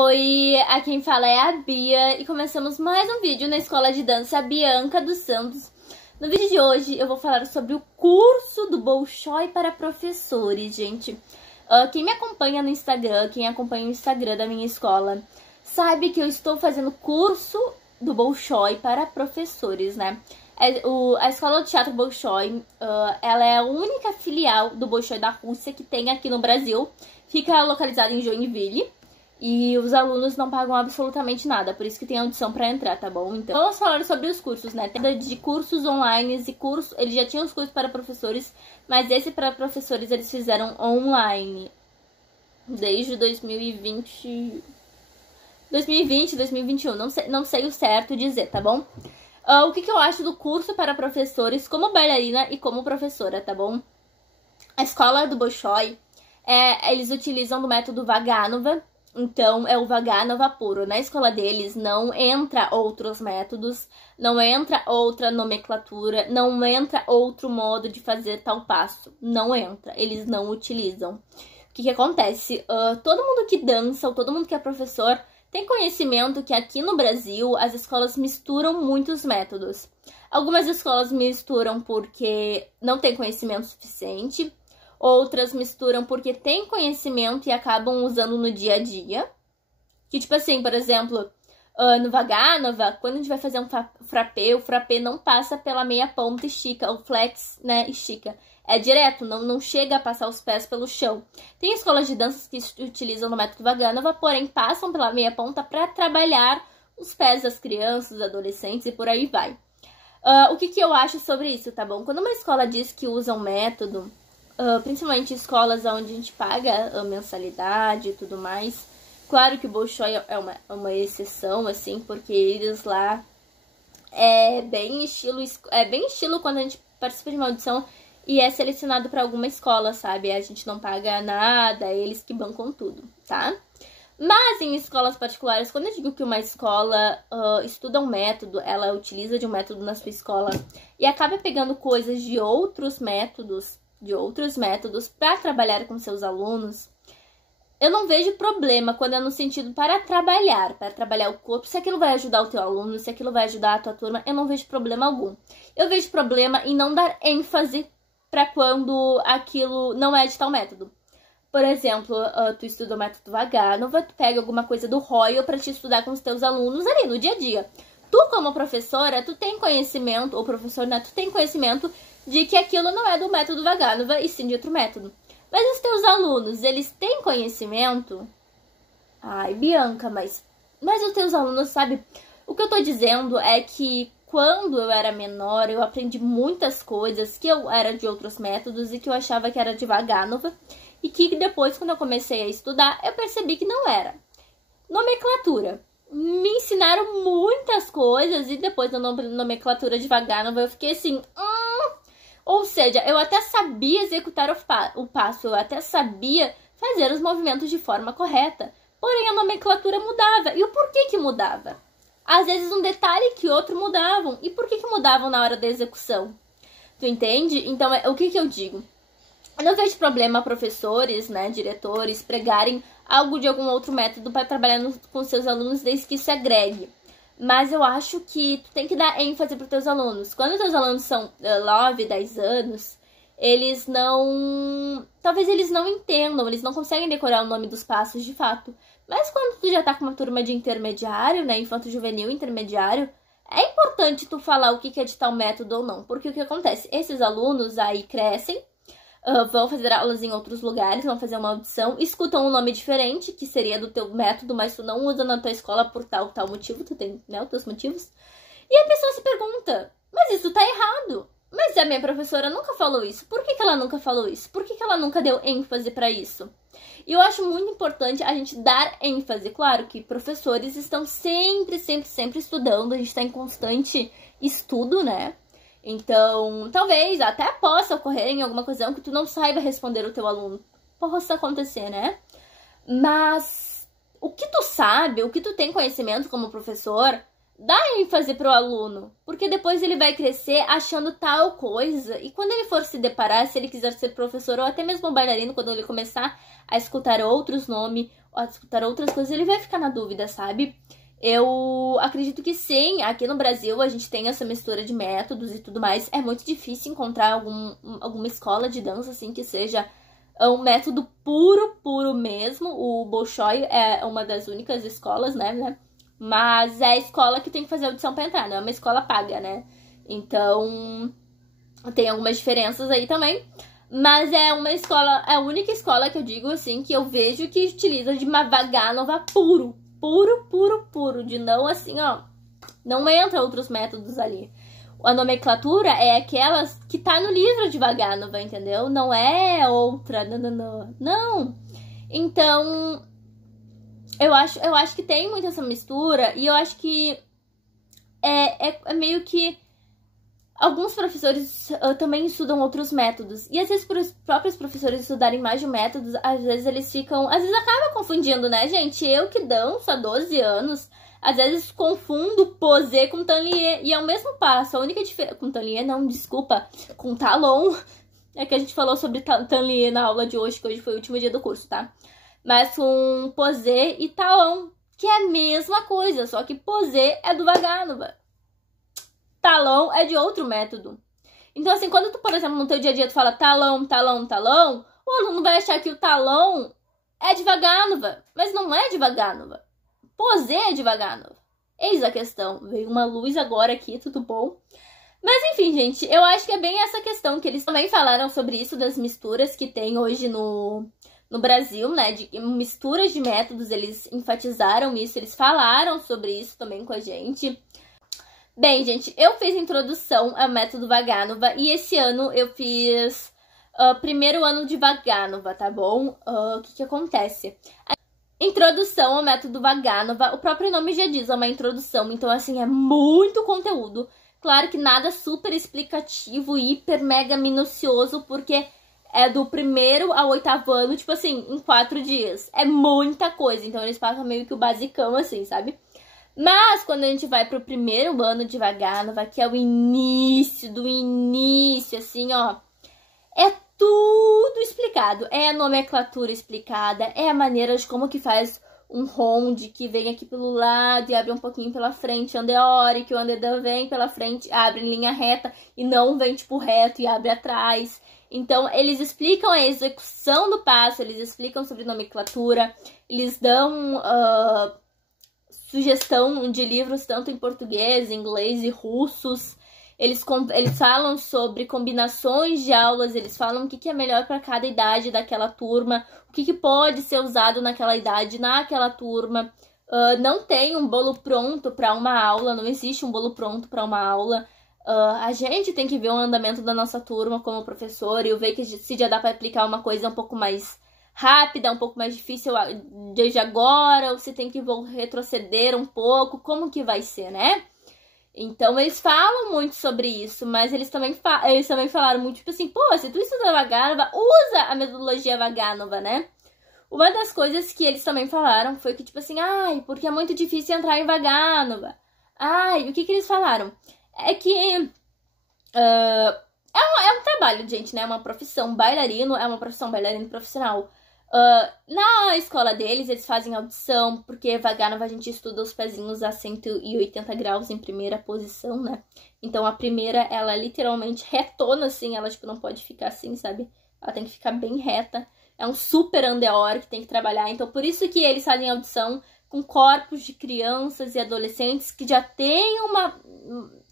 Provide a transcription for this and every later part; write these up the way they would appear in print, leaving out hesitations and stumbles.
Oi, aqui quem fala é a Bia e começamos mais um vídeo na Escola de Dança Bianca dos Santos. No vídeo de hoje eu vou falar sobre o curso do Bolshoi para professores, gente. Quem me acompanha no Instagram, quem acompanha o Instagram da minha escola, sabe que eu estou fazendo curso do Bolshoi para professores, né? A Escola de Teatro Bolshoi, ela é a única filial do Bolshoi da Rússia que tem aqui no Brasil. Fica localizada em Joinville. E os alunos não pagam absolutamente nada, por isso que tem audição pra entrar, tá bom? Então, vamos falar sobre os cursos, né? Tem de cursos online e curso... Eles já tinham os cursos para professores, mas esse para professores eles fizeram online desde 2020, 2021, não sei o certo dizer, tá bom? O que eu acho do curso para professores como bailarina e como professora, tá bom? A escola do Bolshoi, eles utilizam do método Vaganova. Então, é o Vaganova puro. Na escola deles não entra outros métodos, não entra outra nomenclatura, não entra outro modo de fazer tal passo. Não entra, eles não utilizam. O que acontece? Todo mundo que dança ou todo mundo que é professor tem conhecimento que aqui no Brasil as escolas misturam muitos métodos. Algumas escolas misturam porque não tem conhecimento suficiente. Outras misturam porque tem conhecimento e acabam usando no dia a dia. Que tipo assim, por exemplo, no Vaganova, quando a gente vai fazer um frappé, o frappé não passa pela meia ponta e estica, o flex, né, estica. É direto, não chega a passar os pés pelo chão. Tem escolas de danças que utilizam no método Vaganova, porém passam pela meia ponta para trabalhar os pés das crianças, dos adolescentes e por aí vai. O que eu acho sobre isso, tá bom? Quando uma escola diz que usa um método... principalmente escolas onde a gente paga a mensalidade e tudo mais. Claro que o Bolshoi é uma exceção, assim, porque eles lá é bem estilo quando a gente participa de uma audição e é selecionado para alguma escola, sabe? A gente não paga nada, é eles que bancam tudo, tá? Mas em escolas particulares, quando eu digo que uma escola estuda um método, ela utiliza de um método na sua escola e acaba pegando coisas de outros métodos para trabalhar com seus alunos, eu não vejo problema quando é no sentido para trabalhar o corpo. Se aquilo vai ajudar o teu aluno, se aquilo vai ajudar a tua turma, eu não vejo problema algum. Eu vejo problema em não dar ênfase para quando aquilo não é de tal método. Por exemplo, tu estuda o método Vaganova, tu pega alguma coisa do Royal para te estudar com os teus alunos ali no dia a dia. Tu, como professora, tu tem conhecimento, ou professor, né, tu tem conhecimento de que aquilo não é do método Vaganova e sim de outro método. Mas os teus alunos, eles têm conhecimento? Ai, Bianca, mas os teus alunos, sabe? O que eu tô dizendo é que quando eu era menor, eu aprendi muitas coisas que eu era de outros métodos e que eu achava que era de Vaganova. E que depois, quando eu comecei a estudar, eu percebi que não era. Nomenclatura. Me ensinaram muitas coisas e depois da nomenclatura de Vaganova eu fiquei assim... Ou seja, eu até sabia executar o passo, eu até sabia fazer os movimentos de forma correta. Porém, a nomenclatura mudava. E o porquê que mudava? Às vezes um detalhe que outro mudavam. E por que mudavam na hora da execução? Tu entende? Então, o que eu digo? Eu não vejo problema professores, né, diretores, pregarem algo de algum outro método para trabalhar com seus alunos desde que isso agregue. Mas eu acho que tu tem que dar ênfase para os teus alunos. Quando os teus alunos são 9, 10 anos, eles não... Talvez eles não entendam, eles não conseguem decorar o nome dos passos de fato. Mas quando tu já tá com uma turma de intermediário, né, infanto-juvenil intermediário, é importante tu falar o que é de tal método ou não. Porque o que acontece? Esses alunos aí crescem, vão fazer aulas em outros lugares, vão fazer uma audição, escutam um nome diferente, que seria do teu método, mas tu não usa na tua escola por tal motivo, tu tem, né, os teus motivos. E a pessoa se pergunta, mas isso tá errado. Mas a minha professora nunca falou isso. Por que ela nunca falou isso? Por que ela nunca deu ênfase pra isso? E eu acho muito importante a gente dar ênfase. Claro que professores estão sempre estudando, a gente tá em constante estudo, né? Então, talvez até possa ocorrer em alguma ocasião que tu não saiba responder o teu aluno. Possa acontecer, né? Mas o que tu sabe, o que tu tem conhecimento como professor, dá ênfase pro aluno, porque depois ele vai crescer achando tal coisa, e quando ele for se deparar, se ele quiser ser professor ou até mesmo bailarino, quando ele começar a escutar outros nomes, ou a escutar outras coisas, ele vai ficar na dúvida, sabe? Eu acredito que sim, aqui no Brasil a gente tem essa mistura de métodos e tudo mais. É muito difícil encontrar alguma escola de dança assim que seja um método puro mesmo. O Bolshoi é uma das únicas escolas, né? Mas é a escola que tem que fazer audição pra entrar, não é uma escola paga, né? Então tem algumas diferenças aí também. Mas é uma escola, é a única escola que eu digo assim, que eu vejo que utiliza de Vaganova puro, de não assim, ó, não entra outros métodos ali. A nomenclatura é aquela que tá no livro de Vaganova, entendeu? Não é outra, não. Então, eu acho que tem muito essa mistura e eu acho que é meio que alguns professores também estudam outros métodos. E às vezes, por os próprios professores estudarem mais de um método, às vezes eles ficam... Às vezes acaba confundindo, né, gente? Eu que danço há 12 anos, às vezes confundo posé com tablier. E é o mesmo passo. A única diferença... Com tablier, não, desculpa. Com talon. É que a gente falou sobre tablier na aula de hoje, que hoje foi o último dia do curso, tá? Mas com posé e talon, que é a mesma coisa, só que posé é do Vaganova. Talão é de outro método. Então, assim, quando tu, por exemplo, no teu dia a dia tu fala talão, o aluno vai achar que o talão é de Vaganova, mas não é de Vaganova. Posé é de Vaganova. Eis a questão. Veio uma luz agora aqui, tudo bom? Mas, enfim, gente, eu acho que é bem essa questão que eles também falaram sobre isso, das misturas que tem hoje no Brasil, né? De misturas de métodos, eles enfatizaram isso, eles falaram sobre isso também com a gente. Bem, gente, eu fiz introdução ao método Vaganova e esse ano eu fiz primeiro ano de Vaganova, tá bom? O que acontece? A introdução ao método Vaganova, o próprio nome já diz, é uma introdução, então assim, é muito conteúdo. Claro que nada super explicativo, hiper, mega minucioso, porque é do primeiro ao 8º ano, tipo assim, em 4 dias. É muita coisa, então eles passam meio que o basicão assim, sabe? Mas quando a gente vai pro primeiro ano de Vaganova, que é o início do início, assim, ó, é tudo explicado. É a nomenclatura explicada, é a maneira de como que faz um ronde que vem aqui pelo lado e abre um pouquinho pela frente, andeore, que o andeor vem pela frente, abre em linha reta e não vem tipo reto e abre atrás. Então, eles explicam a execução do passo, eles explicam sobre nomenclatura, eles dão... sugestão de livros tanto em português, inglês e russos. Eles falam sobre combinações de aulas, eles falam o que é melhor para cada idade daquela turma, o que pode ser usado naquela idade, naquela turma. Não tem um bolo pronto para uma aula, não existe um bolo pronto para uma aula. A gente tem que ver o andamento da nossa turma como professor e ver que se já dá para aplicar uma coisa um pouco mais rápida, um pouco mais difícil desde agora, ou se tem que retroceder um pouco, como que vai ser, né? Então, eles falam muito sobre isso, mas eles também falaram muito, tipo assim, pô, se tu estuda Vaganova, usa a metodologia Vaganova, né? Uma das coisas que eles também falaram foi que, tipo assim, ai, porque é muito difícil entrar em Vaganova. Ai, o que eles falaram? É que é um trabalho, gente, né? É uma profissão. Bailarino é uma profissão, bailarino profissional. Na escola deles, eles fazem audição, porque Vaganova a gente estuda os pezinhos a 180 graus em primeira posição, né? Então a primeira, ela é literalmente retona, assim, ela tipo não pode ficar assim, sabe? Ela tem que ficar bem reta. É um super andeor que tem que trabalhar. Então por isso que eles fazem audição com corpos de crianças e adolescentes que já tenham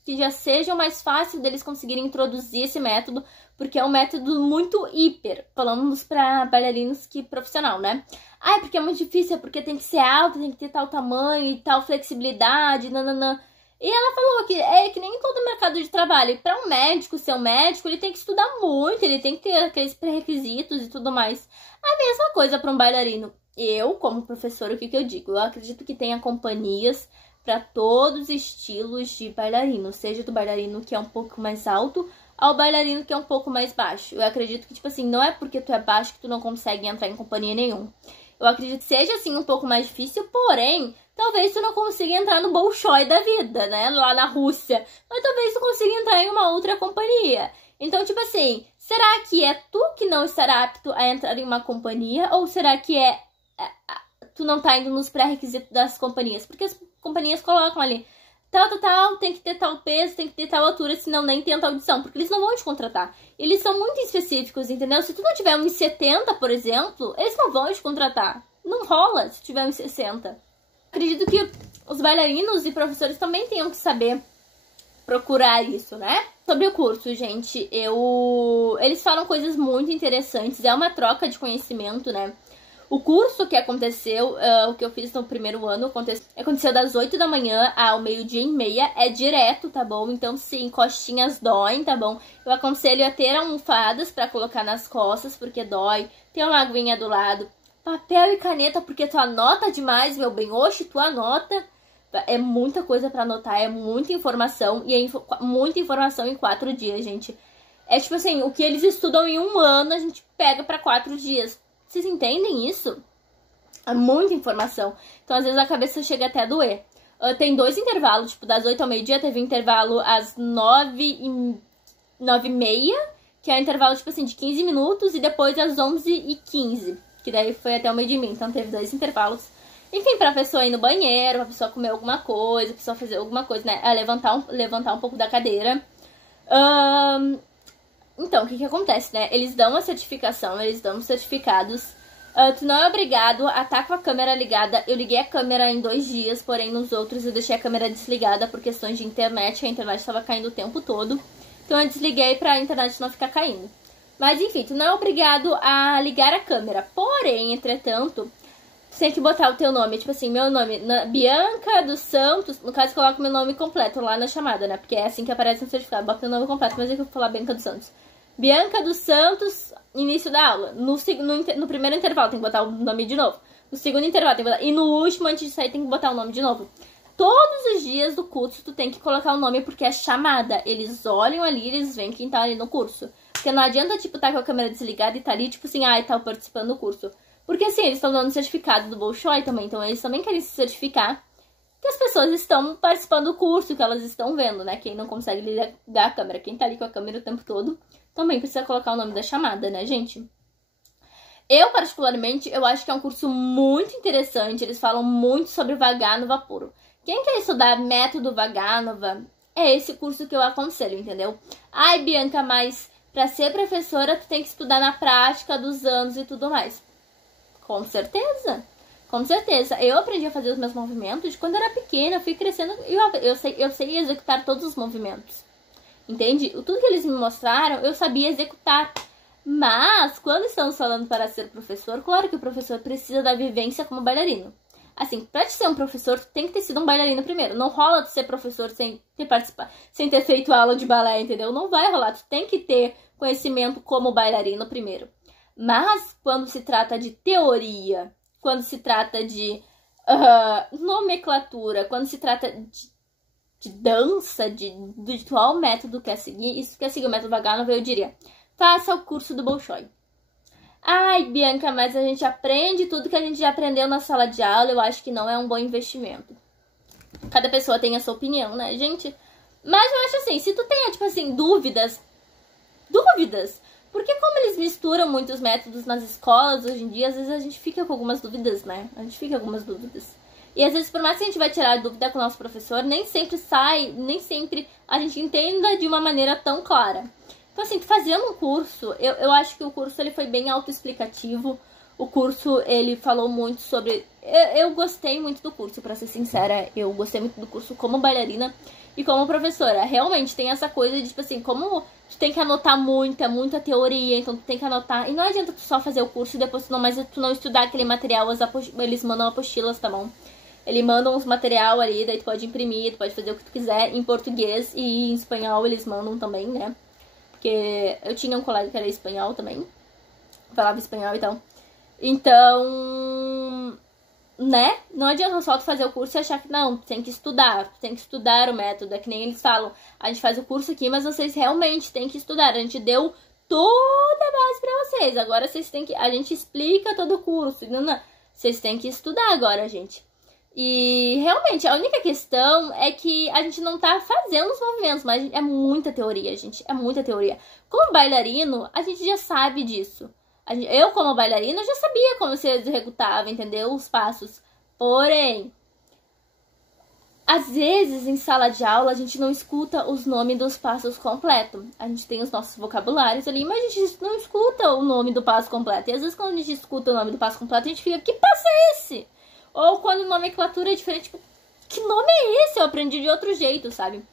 que já seja mais fácil deles conseguirem introduzir esse método, porque é um método muito hiper, falando para bailarinos que profissional, né? Ai, porque é muito difícil, porque tem que ser alto, tem que ter tal tamanho e tal flexibilidade, nananã. E ela falou que é que nem em todo mercado de trabalho, para um médico ser um médico, ele tem que estudar muito, ele tem que ter aqueles pré-requisitos e tudo mais. A mesma coisa para um bailarino. Eu, como professora, o que eu digo? Eu acredito que tenha companhias para todos os estilos de bailarino, seja do bailarino que é um pouco mais alto ao bailarino que é um pouco mais baixo. Eu acredito que, tipo assim, não é porque tu é baixo que tu não consegue entrar em companhia nenhuma. Eu acredito que seja, assim, um pouco mais difícil, porém, talvez tu não consiga entrar no Bolshoi da vida, né? Lá na Rússia. Mas talvez tu consiga entrar em uma outra companhia. Então, tipo assim, será que é tu que não estará apto a entrar em uma companhia? Ou será que tu não tá indo nos pré-requisitos das companhias? Porque as companhias colocam ali, tal, tem que ter tal peso, tem que ter tal altura, senão nem tenta audição. Porque eles não vão te contratar. Eles são muito específicos, entendeu? Se tu não tiver 1,70, por exemplo, eles não vão te contratar. Não rola se tiver 1,60. Acredito que os bailarinos e professores também tenham que saber procurar isso, né? Sobre o curso, gente, eles falam coisas muito interessantes, é uma troca de conhecimento, né? O curso que aconteceu, o que eu fiz no primeiro ano, aconteceu das 8 da manhã ao 12h30, é direto, tá bom? Então, sim, costinhas doem, tá bom? Eu aconselho a ter almofadas pra colocar nas costas, porque dói, ter uma aguinha do lado, papel e caneta, porque tu anota demais, meu bem, oxe, tu anota. É muita coisa pra anotar, é muita informação, e é muita informação em 4 dias, gente. É tipo assim, o que eles estudam em 1 ano, a gente pega pra 4 dias. Vocês entendem isso? É muita informação. Então, às vezes, a cabeça chega até a doer. Tem 2 intervalos, tipo, das 8 ao meio-dia, teve intervalo às 9h30, que é um intervalo, tipo assim, de 15 minutos, e depois às 11h15, que daí foi até o meio de mim. Então, teve 2 intervalos. Enfim, pra pessoa ir no banheiro, pra pessoa comer alguma coisa, pra pessoa fazer alguma coisa, né? Levantar um pouco da cadeira. Então, o que acontece, né? Eles dão a certificação, eles dão os certificados. Tu não é obrigado a estar com a câmera ligada. Eu liguei a câmera em 2 dias, porém nos outros eu deixei a câmera desligada por questões de internet. A internet estava caindo o tempo todo. Então eu desliguei pra internet não ficar caindo. Mas enfim, tu não é obrigado a ligar a câmera. Porém, entretanto, tu tem que botar o teu nome. Tipo assim, meu nome, Bianca dos Santos. No caso, coloco meu nome completo lá na chamada, né? Porque é assim que aparece no certificado. Bota o nome completo, mas eu vou falar Bianca dos Santos. Bianca dos Santos, início da aula. No primeiro intervalo tem que botar o nome de novo. No segundo intervalo tem que botar. E no último, antes de sair, tem que botar o nome de novo. Todos os dias do curso tu tem que colocar o nome, porque é chamada. Eles olham ali, eles veem quem tá ali no curso. Porque não adianta, tipo, tá com a câmera desligada e tá ali, tipo assim, tá participando do curso. Porque assim, eles estão dando certificado do Bolshoi também. Então eles também querem se certificar que as pessoas estão participando do curso, que elas estão vendo, né? Quem não consegue ligar a câmera, quem tá ali com a câmera o tempo todo, também precisa colocar o nome da chamada, né, gente? Eu, particularmente, eu acho que é um curso muito interessante. Eles falam muito sobre Vaganova puro. Quem quer estudar método Vaganova, é esse curso que eu aconselho, entendeu? Ai, Bianca, mas pra ser professora, tu tem que estudar na prática dos anos e tudo mais. Com certeza. Com certeza. Eu aprendi a fazer os meus movimentos quando eu era pequena. Eu fui crescendo e eu sei executar todos os movimentos. Entende? Tudo que eles me mostraram, eu sabia executar. Mas, quando estamos falando para ser professor, claro que o professor precisa da vivência como bailarino. Assim, pra te ser um professor, tu tem que ter sido um bailarino primeiro. Não rola tu ser professor sem ter feito aula de balé, entendeu? Não vai rolar. Tu tem que ter conhecimento como bailarino primeiro. Mas, quando se trata de teoria, quando se trata de nomenclatura, quando se trata de dança, de qual método quer seguir, isso quer seguir o método Vaganova, eu diria, faça o curso do Bolshoi. Ai, Bianca, mas a gente aprende tudo que a gente já aprendeu na sala de aula, eu acho que não é um bom investimento. Cada pessoa tem a sua opinião, né, gente? Mas eu acho assim, se tu tem, tipo assim, dúvidas, porque como eles misturam muitos métodos nas escolas hoje em dia, às vezes a gente fica com algumas dúvidas, né? A gente fica com algumas dúvidas. E às vezes, por mais que a gente vai tirar a dúvida com o nosso professor, nem sempre a gente entenda de uma maneira tão clara. Então, assim, fazendo um curso, eu acho que o curso ele foi bem autoexplicativo. O curso, ele falou muito sobre... Eu gostei muito do curso, pra ser sincera. Eu gostei muito do curso como bailarina e como professora. Realmente, tem essa coisa de, tipo assim, como tu tem que anotar muita teoria, então tu tem que anotar. E não adianta tu só fazer o curso e depois tu não estudar aquele material, eles mandam apostilas, tá bom? Eles mandam uns material ali, daí tu pode imprimir, tu pode fazer o que tu quiser em português e em espanhol eles mandam também, né? Porque eu tinha um colega que era espanhol também, falava espanhol e tal. Então, né? Não adianta só tu fazer o curso e achar que não, tu tem que estudar o método. É que nem eles falam, a gente faz o curso aqui, mas vocês realmente têm que estudar. A gente deu toda a base pra vocês. Agora vocês têm que... A gente explica todo o curso. Vocês têm que estudar agora, gente. E realmente, a única questão é que a gente não tá fazendo os movimentos, mas é muita teoria, gente. É muita teoria. Como bailarino, a gente já sabe disso. Eu, como bailarina, já sabia como se executava, entendeu? Os passos. Porém, às vezes, em sala de aula, a gente não escuta os nomes dos passos completos. A gente tem os nossos vocabulários ali, mas a gente não escuta o nome do passo completo. E às vezes, quando a gente escuta o nome do passo completo, a gente fica, que passo é esse? Ou quando a nomenclatura é diferente, tipo, que nome é esse? Eu aprendi de outro jeito, sabe?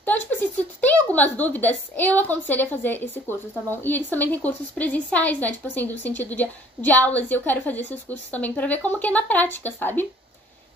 Então, tipo assim, se tu tem algumas dúvidas, eu aconselho a fazer esse curso, tá bom? E eles também têm cursos presenciais, né? Tipo assim, do sentido de aulas. E eu quero fazer esses cursos também pra ver como que é na prática, sabe?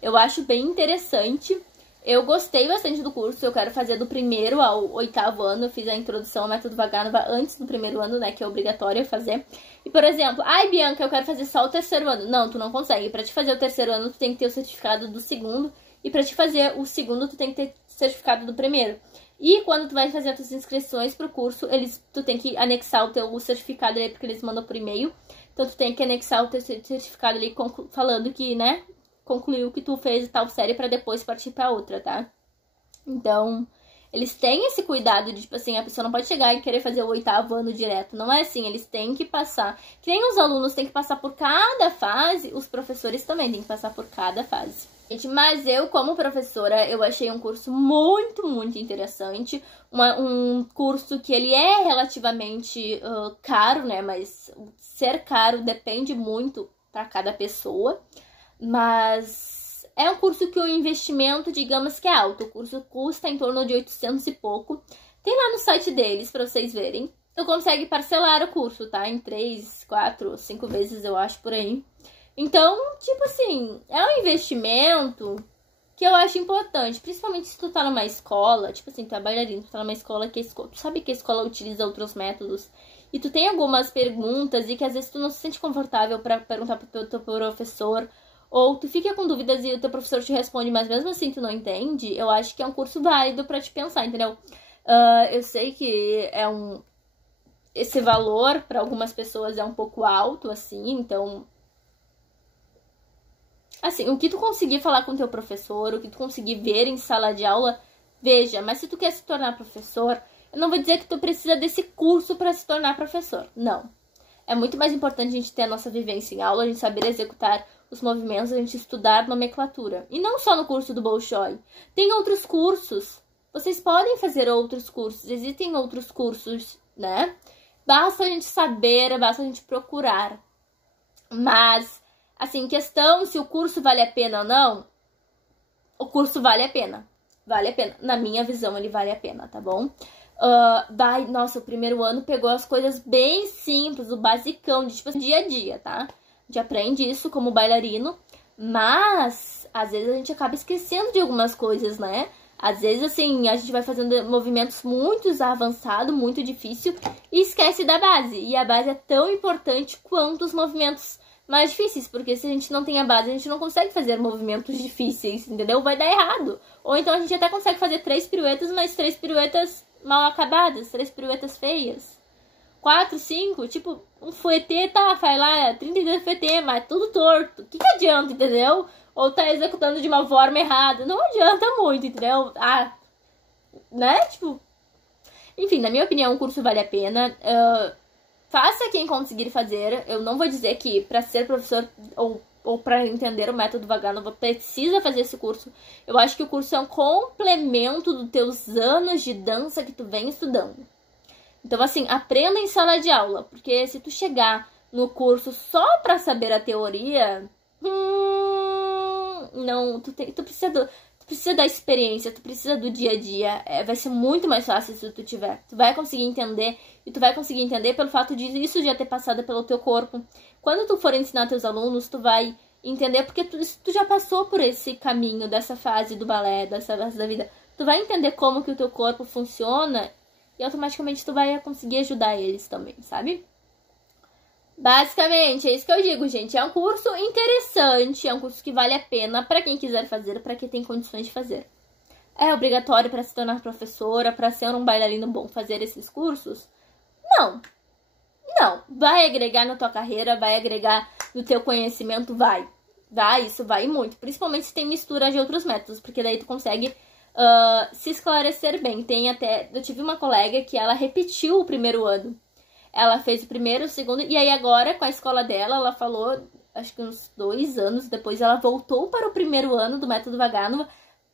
Eu acho bem interessante. Eu gostei bastante do curso, eu quero fazer do 1º ao 8º ano. Eu fiz a introdução ao método Vaganova antes do 1º ano, né, que é obrigatório fazer. E, por exemplo, ai, Bianca, eu quero fazer só o 3º ano. Não, tu não consegue. Pra te fazer o 3º ano, tu tem que ter o certificado do 2º. E pra te fazer o 2º, tu tem que ter certificado do 1º. E quando tu vai fazer as tuas inscrições pro curso, tu tem que anexar o certificado ali, porque eles mandam por e-mail. Então, tu tem que anexar o teu certificado ali falando que, né, concluiu que tu fez tal série pra depois partir pra outra, tá? Então, eles têm esse cuidado de, tipo assim, a pessoa não pode chegar e querer fazer o 8º ano direto. Não é assim, eles têm que passar. Que nem os alunos têm que passar por cada fase, os professores também têm que passar por cada fase. Gente, mas eu, como professora, eu achei um curso muito, muito interessante. Um curso que ele é relativamente caro, né? Mas ser caro depende muito pra cada pessoa. Mas é um curso que o investimento, digamos que é alto. O curso custa em torno de 800 e pouco. Tem lá no site deles pra vocês verem. Tu consegue parcelar o curso, tá? Em 3, 4, 5 vezes, eu acho, por aí. Então, tipo assim, é um investimento que eu acho importante. Principalmente se tu tá numa escola, tipo assim, tu é bailarino, tu tá numa escola que tu sabe que a escola utiliza outros métodos. E tu tem algumas perguntas e que às vezes tu não se sente confortável pra perguntar pro teu professor. Ou tu fica com dúvidas e o teu professor te responde, mas mesmo assim tu não entende, eu acho que é um curso válido pra te pensar, entendeu? Eu sei que esse valor pra algumas pessoas é um pouco alto, assim, então... Assim, o que tu conseguir falar com o teu professor, o que tu conseguir ver em sala de aula, veja. Mas se tu quer se tornar professor, eu não vou dizer que tu precisa desse curso pra se tornar professor, não. É muito mais importante a gente ter a nossa vivência em aula, a gente saber executar os movimentos, a gente estudar nomenclatura. E não só no curso do Bolshoi. Tem outros cursos. Vocês podem fazer outros cursos. Existem outros cursos, né? Basta a gente saber, basta a gente procurar. Mas, assim, questão se o curso vale a pena ou não, o curso vale a pena. Vale a pena. Na minha visão, ele vale a pena, tá bom? Nossa, o 1º ano pegou as coisas bem simples, o basicão, de tipo, dia a dia, tá? A gente aprende isso como bailarino, mas às vezes a gente acaba esquecendo de algumas coisas, né? Às vezes, assim, a gente vai fazendo movimentos muito avançados, muito difícil, e esquece da base. E a base é tão importante quanto os movimentos mais difíceis, porque se a gente não tem a base, a gente não consegue fazer movimentos difíceis, entendeu? Vai dar errado. Ou então a gente até consegue fazer 3 piruetas, mas 3 piruetas mal acabadas, 3 piruetas feias. 4, 5, tipo, um fouetê, tá, faz lá 32 fouetê, mas tudo torto. O que adianta, entendeu? Ou tá executando de uma forma errada. Não adianta muito, entendeu? Né? Tipo... Enfim, na minha opinião, o curso vale a pena. Faça quem conseguir fazer. Eu não vou dizer que pra ser professor ou pra entender o método Vaganova precisa fazer esse curso. Eu acho que o curso é um complemento dos teus anos de dança que tu vem estudando. Então, assim, aprenda em sala de aula, porque se tu chegar no curso só pra saber a teoria, não, tu precisa da experiência, tu precisa do dia a dia, vai ser muito mais fácil se tu tiver. Tu vai conseguir entender, e tu vai conseguir entender pelo fato de isso já ter passado pelo teu corpo. Quando tu for ensinar teus alunos, tu vai entender, porque tu já passou por esse caminho, dessa fase do balé, dessa fase da vida. Tu vai entender como que o teu corpo funciona, e automaticamente tu vai conseguir ajudar eles também, sabe? Basicamente, é isso que eu digo, gente. É um curso interessante, é um curso que vale a pena pra quem quiser fazer, pra quem tem condições de fazer. É obrigatório pra se tornar professora, pra ser um bailarino bom fazer esses cursos? Não. Não. Vai agregar na tua carreira, vai agregar no teu conhecimento, vai. Isso vai muito. Principalmente se tem mistura de outros métodos, porque daí tu consegue se esclarecer bem. Eu tive uma colega que ela repetiu o primeiro ano. Ela fez o primeiro, o segundo, e aí agora com a escola dela, ela falou, acho que uns 2 anos depois, ela voltou para o primeiro ano do método Vaganova,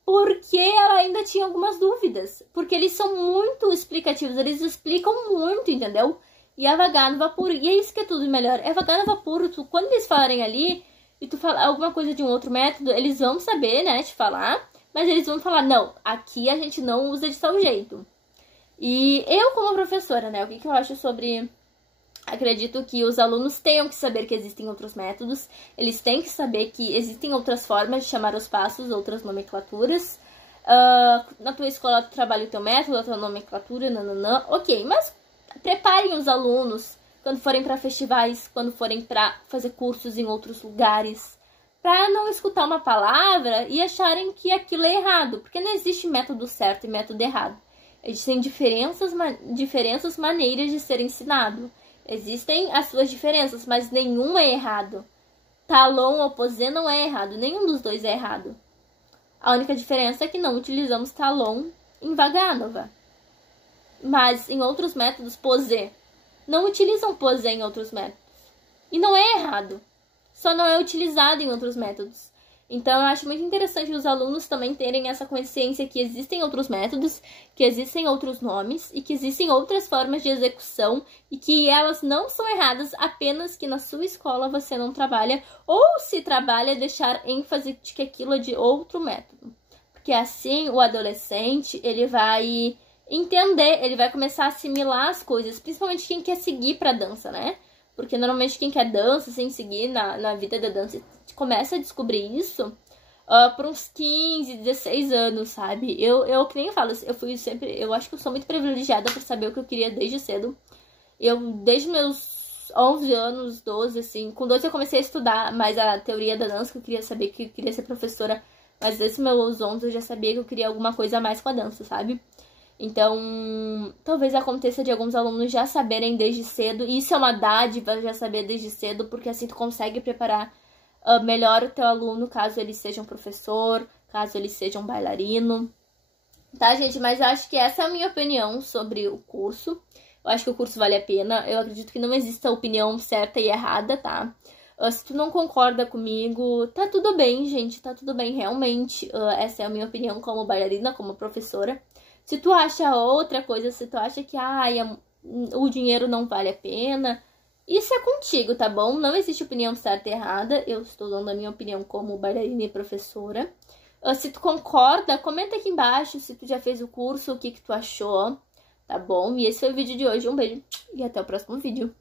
porque ela ainda tinha algumas dúvidas. Porque eles são muito explicativos, eles explicam muito, entendeu? E a Vaganova puro, e é isso que é tudo melhor. É Vaganova puro, quando eles falarem ali, e tu falar alguma coisa de um outro método, eles vão saber, né, te falar, mas eles vão falar, não, aqui a gente não usa de tal jeito. E eu, como professora, né, o que eu acho sobre... Acredito que os alunos tenham que saber que existem outros métodos, eles têm que saber que existem outras formas de chamar os passos, outras nomenclaturas. Na tua escola tu trabalha o teu método, a tua nomenclatura, nananã, ok, mas preparem os alunos quando forem para festivais, quando forem para fazer cursos em outros lugares, para não escutar uma palavra e acharem que aquilo é errado, porque não existe método certo e método errado. Existem diferentes maneiras de ser ensinado. Existem as suas diferenças, mas nenhum é errado. Talon ou posé não é errado, nenhum dos dois é errado. A única diferença é que não utilizamos talon em Vaganova. Mas em outros métodos, posé. Não utilizam posé em outros métodos. E não é errado. Só não é utilizado em outros métodos. Então, eu acho muito interessante os alunos também terem essa consciência que existem outros métodos, que existem outros nomes e que existem outras formas de execução e que elas não são erradas, apenas que na sua escola você não trabalha, ou se trabalha, deixar ênfase de que aquilo é de outro método. Porque assim o adolescente, ele vai entender, ele vai começar a assimilar as coisas, principalmente quem quer seguir pra dança, né? Porque normalmente quem quer dança, sem seguir na vida da dança, começa a descobrir isso por uns 15, 16 anos, sabe? Eu que nem eu falo, eu acho que eu sou muito privilegiada por saber o que eu queria desde cedo. Desde meus 11 anos, 12, assim, com 12 eu comecei a estudar mais a teoria da dança, que eu queria saber que eu queria ser professora, mas desde meus 11 eu já sabia que eu queria alguma coisa a mais com a dança, sabe? Então, talvez aconteça de alguns alunos já saberem desde cedo, e isso é uma dádiva já saber desde cedo, porque assim tu consegue preparar melhor o teu aluno, caso ele seja um professor, caso ele seja um bailarino. Tá, gente? Mas eu acho que essa é a minha opinião sobre o curso. Eu acho que o curso vale a pena. Eu acredito que não exista opinião certa e errada, tá? Se tu não concorda comigo, tá tudo bem, gente. Tá tudo bem, realmente. Essa é a minha opinião como bailarina, como professora. Se tu acha outra coisa, se tu acha que o dinheiro não vale a pena, isso é contigo, tá bom? Não existe opinião certa e errada. Eu estou dando a minha opinião como bailarina e professora. Se tu concorda, comenta aqui embaixo se tu já fez o curso, o que tu achou, tá bom? E esse foi o vídeo de hoje. Um beijo e até o próximo vídeo.